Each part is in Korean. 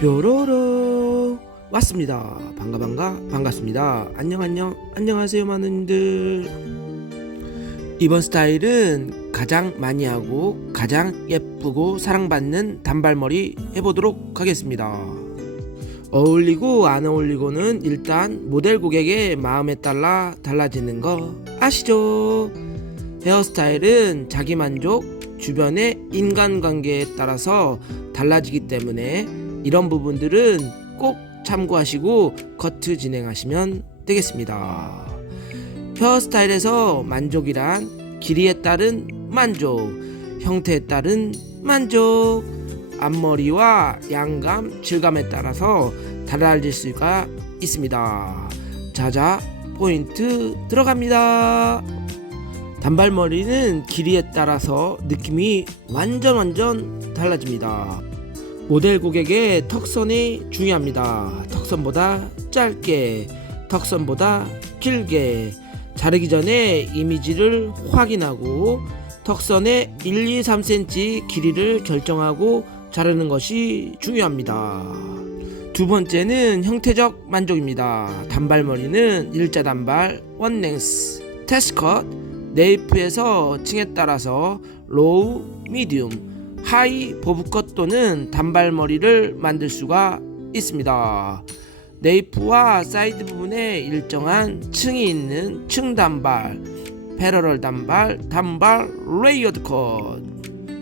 뾰로로 왔습니다. 반갑습니다. 안녕하세요 많은들. 이번 스타일은 가장 많이 하고 가장 예쁘고 사랑받는 단발머리 해보도록 하겠습니다. 어울리고 안 어울리고는 일단 모델 고객의 마음에 따라 달라지는 거 아시죠? 헤어스타일은 자기만족, 주변의 인간관계에 따라서 달라지기 때문에 이런 부분들은 꼭 참고하시고 커트 진행하시면 되겠습니다. 헤어스타일에서 만족이란 길이에 따른 만족, 형태에 따른 만족, 앞머리와 양감, 질감에 따라서 달라질 수가 있습니다. 자자, 포인트 들어갑니다. 단발머리는 길이에 따라서 느낌이 완전 달라집니다. 모델 고객의 턱선이 중요합니다. 턱선보다 짧게, 턱선보다 길게 자르기 전에 이미지를 확인하고 턱선의 1, 2, 3cm 길이를 결정하고 자르는 것이 중요합니다. 두 번째는 형태적 만족입니다. 단발머리는 일자 단발, 원랭스, 테스컷, 네이프에서 층에 따라서 로우, 미디움, 하이, 보브컷 또는 단발머리를 만들 수가 있습니다. 네이프와 사이드 부분에 일정한 층이 있는 층단발, 패러럴 단발, 레이어드 컷.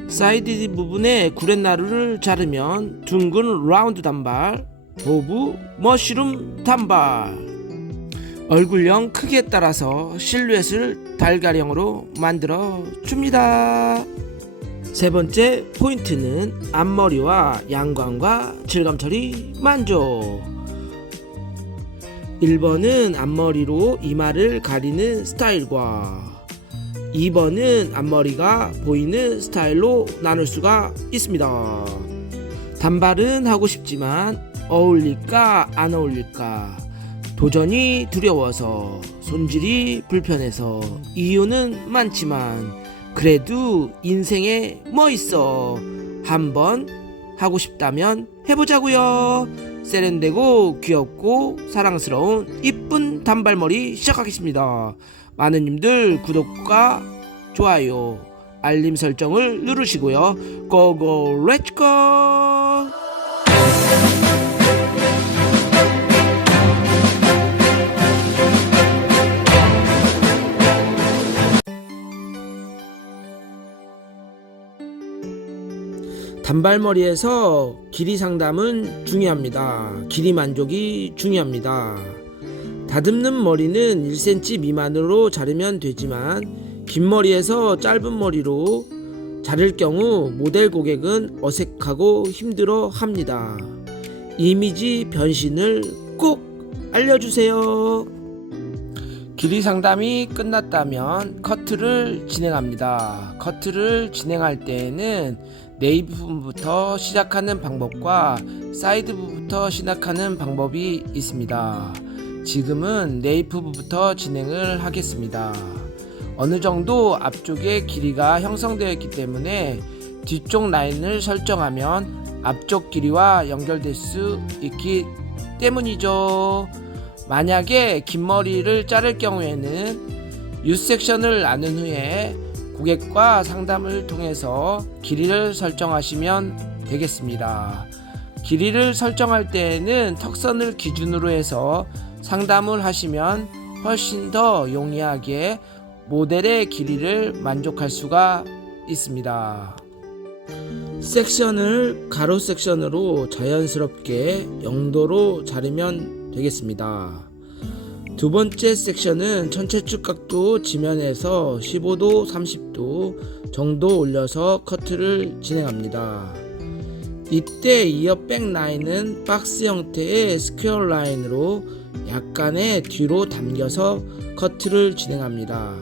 사이드 부분에 구렛나루를 자르면 둥근 라운드 단발, 보브, 머쉬룸 단발. 얼굴형 크기에 따라서 실루엣을 달걀형으로 만들어 줍니다. 세 번째 포인트는 앞머리와 양광과 질감 처리 만족. 1번은 앞머리로 이마를 가리는 스타일과 2번은 앞머리가 보이는 스타일로 나눌 수가 있습니다. 단발은 하고 싶지만 어울릴까 안 어울릴까 도전이 두려워서, 손질이 불편해서, 이유는 많지만 그래도 인생에 뭐 있어, 한번 하고 싶다면 해보자고요. 세련되고 귀엽고 사랑스러운 이쁜 단발머리 시작하겠습니다. 많은 님들 구독과 좋아요, 알림 설정을 누르시고요. 고고 렛츠고. 단발머리에서 길이 상담은 중요합니다. 길이 만족이 중요합니다. 다듬는 머리는 1cm 미만으로 자르면 되지만 긴 머리에서 짧은 머리로 자를 경우 모델 고객은 어색하고 힘들어 합니다. 이미지 변신을 꼭 알려주세요. 길이 상담이 끝났다면 커트를 진행합니다. 커트를 진행할 때에는 네이프 부분부터 시작하는 방법과 사이드 부분부터 시작하는 방법이 있습니다. 지금은 네이프 부분부터 진행을 하겠습니다. 어느 정도 앞쪽에 길이가 형성되어 있기 때문에 뒤쪽 라인을 설정하면 앞쪽 길이와 연결될 수 있기 때문이죠. 만약에 긴 머리를 자를 경우에는 U섹션을 나눈 후에 고객과 상담을 통해서 길이를 설정하시면 되겠습니다. 길이를 설정할 때에는 턱선을 기준으로 해서 상담을 하시면 훨씬 더 용이하게 모델의 길이를 만족할 수가 있습니다. 섹션을 가로 섹션으로 자연스럽게 0도로 자르면 되겠습니다. 두 번째 섹션은 전체 축 각도 지면에서 15도, 30도 정도 올려서 커트를 진행합니다. 이때 이어 백 라인은 박스 형태의 스퀘어 라인으로 약간의 뒤로 당겨서 커트를 진행합니다.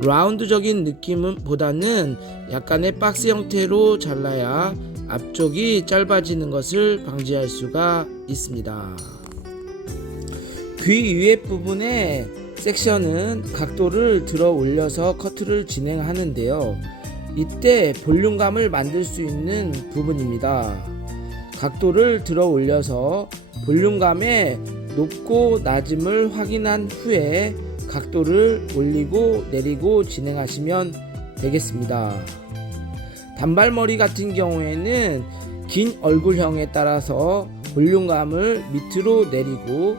라운드적인 느낌보다는 약간의 박스 형태로 잘라야 앞쪽이 짧아지는 것을 방지할 수가 있습니다. 귀 위에 부분에 섹션은 각도를 들어 올려서 커트를 진행하는데요. 이때 볼륨감을 만들 수 있는 부분입니다. 각도를 들어 올려서 볼륨감의 높고 낮음을 확인한 후에 각도를 올리고 내리고 진행하시면 되겠습니다. 단발머리 같은 경우에는 긴 얼굴형에 따라서 볼륨감을 밑으로 내리고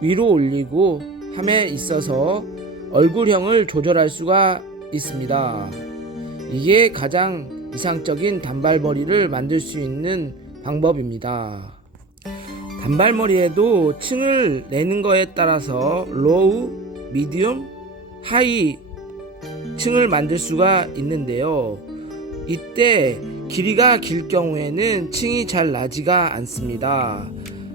위로 올리고 함에 있어서 얼굴형을 조절할 수가 있습니다. 이게 가장 이상적인 단발머리를 만들 수 있는 방법입니다. 단발머리에도 층을 내는 거에 따라서 로우, 미디움, 하이 층을 만들 수가 있는데요. 이때 길이가 길 경우에는 층이 잘 나지가 않습니다.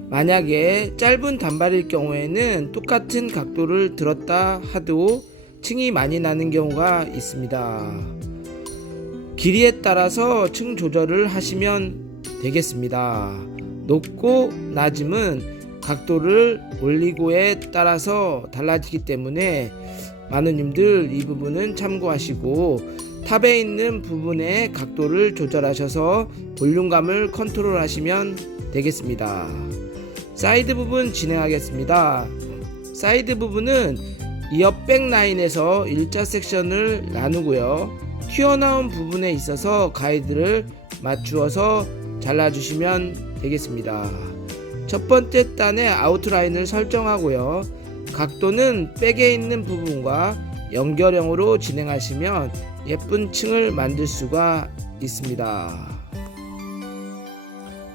만약에 짧은 단발일 경우에는 똑같은 각도를 들었다 하도 층이 많이 나는 경우가 있습니다. 길이에 따라서 층 조절을 하시면 되겠습니다. 높고 낮음은 각도를 올리고에 따라서 달라지기 때문에 마누님들 이 부분은 참고하시고 탑에 있는 부분의 각도를 조절하셔서 볼륨감을 컨트롤 하시면 되겠습니다. 사이드 부분 진행하겠습니다. 사이드 부분은 이어 백 라인에서 일자 섹션을 나누고요. 튀어나온 부분에 있어서 가이드를 맞추어서 잘라주시면 되겠습니다. 첫 번째 단의 아웃라인을 설정하고요. 각도는 백에 있는 부분과 연결형으로 진행하시면 예쁜 층을 만들 수가 있습니다.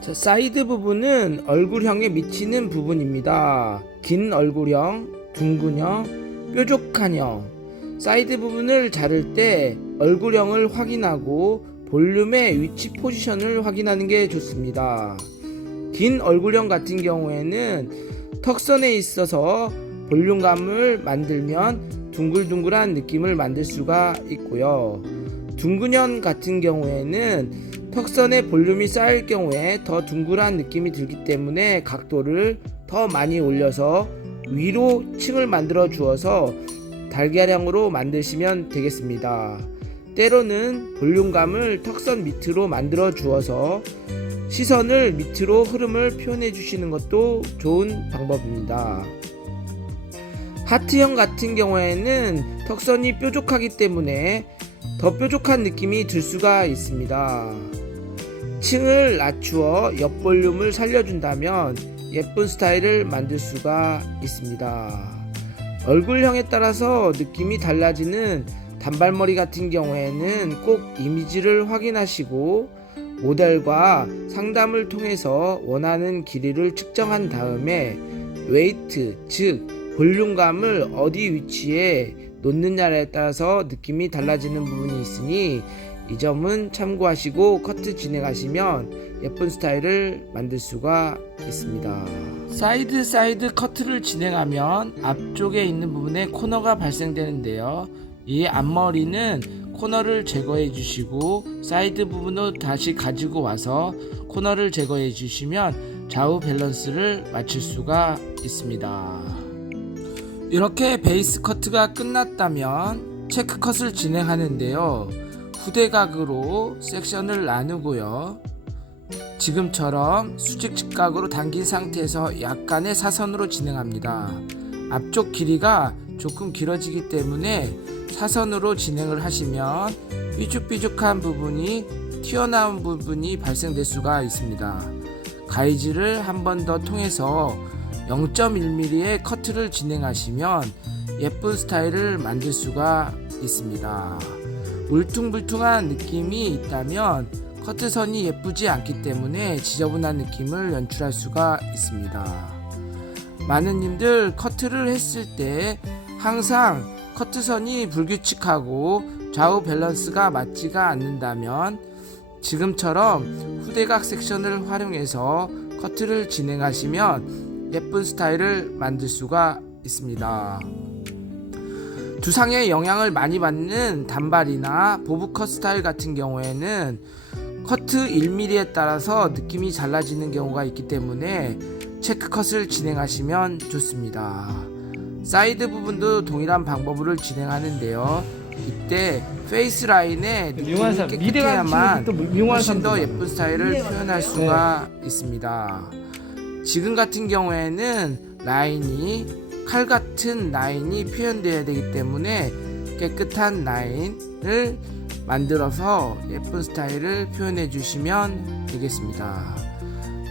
자, 사이드 부분은 얼굴형에 미치는 부분입니다. 긴 얼굴형, 둥근형, 뾰족한형. 사이드 부분을 자를 때 얼굴형을 확인하고 볼륨의 위치 포지션을 확인하는 게 좋습니다. 긴 얼굴형 같은 경우에는 턱선에 있어서 볼륨감을 만들면 둥글둥글한 느낌을 만들 수가 있고요. 둥근형 같은 경우에는 턱선에 볼륨이 쌓일 경우에 더 둥글한 느낌이 들기 때문에 각도를 더 많이 올려서 위로 층을 만들어 주어서 달걀형으로 만드시면 되겠습니다. 때로는 볼륨감을 턱선 밑으로 만들어 주어서 시선을 밑으로 흐름을 표현해 주시는 것도 좋은 방법입니다. 하트형 같은 경우에는 턱선이 뾰족하기 때문에 더 뾰족한 느낌이 들 수가 있습니다. 층을 낮추어 옆 볼륨을 살려준다면 예쁜 스타일을 만들 수가 있습니다. 얼굴형에 따라서 느낌이 달라지는 단발머리 같은 경우에는 꼭 이미지를 확인하시고 모델과 상담을 통해서 원하는 길이를 측정한 다음에 웨이트, 즉 볼륨감을 어디 위치에 놓느냐에 따라서 느낌이 달라지는 부분이 있으니 이 점은 참고하시고 커트 진행하시면 예쁜 스타일을 만들 수가 있습니다. 사이드 커트를 진행하면 앞쪽에 있는 부분에 코너가 발생되는데요. 이 앞머리는 코너를 제거해 주시고 사이드 부분으로 다시 가지고 와서 코너를 제거해 주시면 좌우 밸런스를 맞출 수가 있습니다. 이렇게 베이스 커트가 끝났다면 체크 컷을 진행하는데요. 후대각으로 섹션을 나누고요. 지금처럼 수직 직각으로 당긴 상태에서 약간의 사선으로 진행합니다. 앞쪽 길이가 조금 길어지기 때문에 사선으로 진행을 하시면 삐죽삐죽한 부분이 튀어나온 부분이 발생될 수가 있습니다. 가이즈를 한 번 더 통해서 0.1mm의 커트를 진행하시면 예쁜 스타일을 만들 수가 있습니다. 울퉁불퉁한 느낌이 있다면 커트선이 예쁘지 않기 때문에 지저분한 느낌을 연출할 수가 있습니다. 많은 님들 커트를 했을 때 항상 커트선이 불규칙하고 좌우 밸런스가 맞지가 않는다면 지금처럼 후대각 섹션을 활용해서 커트를 진행하시면 예쁜 스타일을 만들 수가 있습니다. 두상에 영향을 많이 받는 단발이나 보브컷 스타일 같은 경우에는 커트 1mm에 따라서 느낌이 달라지는 경우가 있기 때문에 체크컷을 진행하시면 좋습니다. 사이드 부분도 동일한 방법으로 진행하는데요. 이때 페이스 라인에 미용하는 느낌이 사람, 미대가 깨끗해야만 또 미용하는 훨씬 더 사람들 예쁜 스타일을 표현할 수가 있습니다. 지금 같은 경우에는 라인이 칼 같은 라인이 표현되어야 되기 때문에 깨끗한 라인을 만들어서 예쁜 스타일을 표현해 주시면 되겠습니다.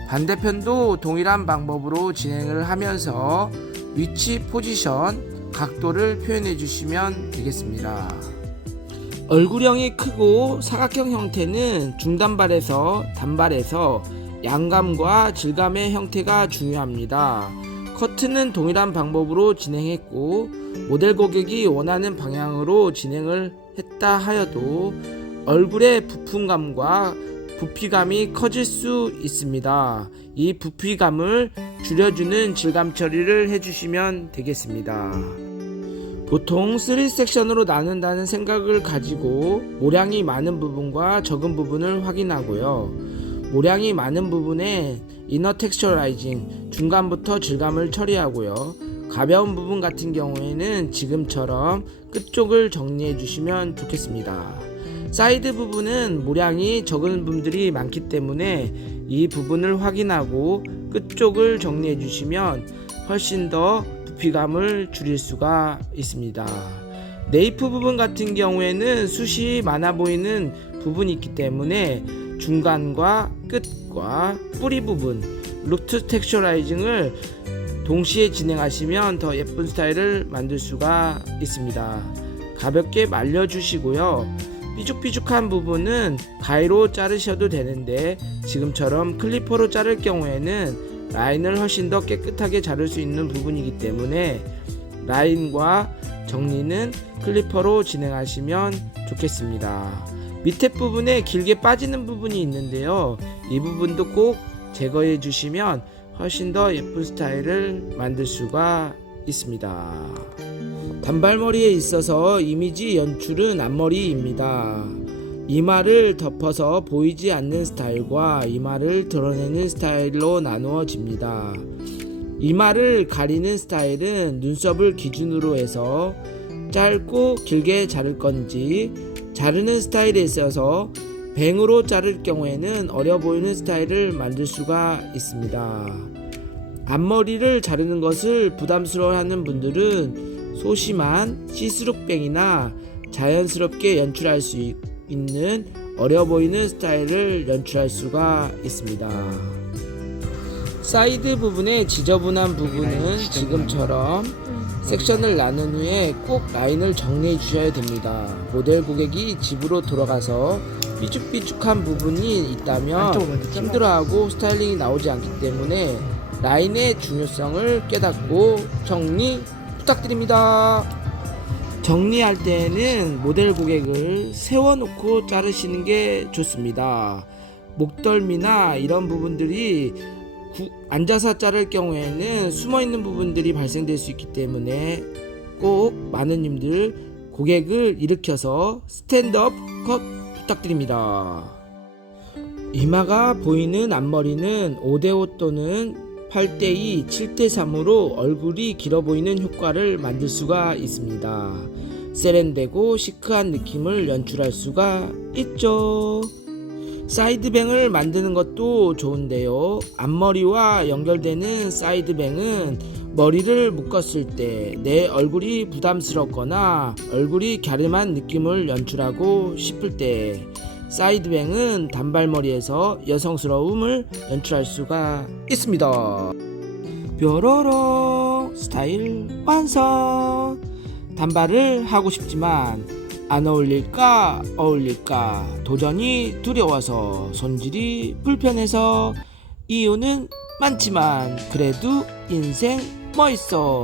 반대편도 동일한 방법으로 진행을 하면서 위치, 포지션, 각도를 표현해 주시면 되겠습니다. 얼굴형이 크고 사각형 형태는 중단발에서 단발에서 양감과 질감의 형태가 중요합니다. 커트는 동일한 방법으로 진행했고 모델 고객이 원하는 방향으로 진행을 했다 하여도 얼굴의 부품감과 부피감이 커질 수 있습니다. 이 부피감을 줄여주는 질감 처리를 해주시면 되겠습니다. 보통 3섹션으로 나눈다는 생각을 가지고 모량이 많은 부분과 적은 부분을 확인하고요. 모량이 많은 부분에 이너 텍스처라이징, 중간부터 질감을 처리하고요. 가벼운 부분 같은 경우에는 지금처럼 끝쪽을 정리해 주시면 좋겠습니다. 사이드 부분은 모량이 적은 부분들이 많기 때문에 이 부분을 확인하고 끝쪽을 정리해 주시면 훨씬 더 부피감을 줄일 수가 있습니다. 네이프 부분 같은 경우에는 숱이 많아 보이는 부분이 있기 때문에 중간과 끝과 뿌리 부분 루트 텍스처라이징을 동시에 진행하시면 더 예쁜 스타일을 만들 수가 있습니다. 가볍게 말려주시고요. 삐죽삐죽한 부분은 가위로 자르셔도 되는데 지금처럼 클리퍼로 자를 경우에는 라인을 훨씬 더 깨끗하게 자를 수 있는 부분이기 때문에 라인과 정리는 클리퍼로 진행하시면 좋겠습니다. 밑에 부분에 길게 빠지는 부분이 있는데요. 이 부분도 꼭 제거해 주시면 훨씬 더 예쁜 스타일을 만들 수가 있습니다. 단발머리에 있어서 이미지 연출은 앞머리입니다. 이마를 덮어서 보이지 않는 스타일과 이마를 드러내는 스타일로 나누어집니다. 이마를 가리는 스타일은 눈썹을 기준으로 해서 짧고 길게 자를 건지 자르는 스타일에 있어서 뱅으로 자를 경우에는 어려 보이는 스타일을 만들 수가 있습니다. 앞머리를 자르는 것을 부담스러워하는 분들은 소심한 시스룩뱅이나 자연스럽게 연출할 수 있는 어려 보이는 스타일을 연출할 수가 있습니다. 사이드 부분의 지저분한 부분은 지금처럼 섹션을 나눈 후에 꼭 라인을 정리해 주셔야 됩니다. 모델 고객이 집으로 돌아가서 삐죽삐죽한 부분이 있다면 힘들어하고 스타일링이 나오지 않기 때문에 라인의 중요성을 깨닫고 정리 부탁드립니다. 정리할 때에는 모델 고객을 세워놓고 자르시는 게 좋습니다. 목덜미나 이런 부분들이 앉아서 자를 경우에는 숨어있는 부분들이 발생될 수 있기 때문에 꼭 마누님들 고객을 일으켜서 스탠드업 컷 부탁드립니다. 이마가 보이는 앞머리는 5대5 또는 8대2, 7대3으로 얼굴이 길어 보이는 효과를 만들 수가 있습니다. 세련되고 시크한 느낌을 연출할 수가 있죠. 사이드뱅을 만드는 것도 좋은데요. 앞머리와 연결되는 사이드뱅은 머리를 묶었을 때 내 얼굴이 부담스럽거나 얼굴이 갸름한 느낌을 연출하고 싶을 때 사이드뱅은 단발머리에서 여성스러움을 연출할 수가 있습니다. 뾰로롱 스타일 완성! 단발을 하고 싶지만 안 어울릴까 어울릴까 도전이 두려워서 손질이 불편해서 이유는 많지만 그래도 인생 멋있어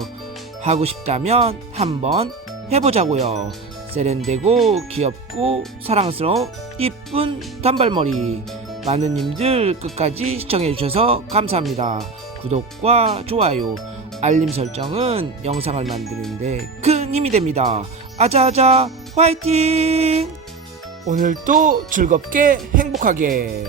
하고 싶다면 한번 해보자고요. 세련되고 귀엽고 사랑스러운 이쁜 단발머리 마누님들 끝까지 시청해주셔서 감사합니다. 구독과 좋아요 알림 설정은 영상을 만드는데 큰 힘이 됩니다. 아자아자 화이팅! 오늘도 즐겁게 행복하게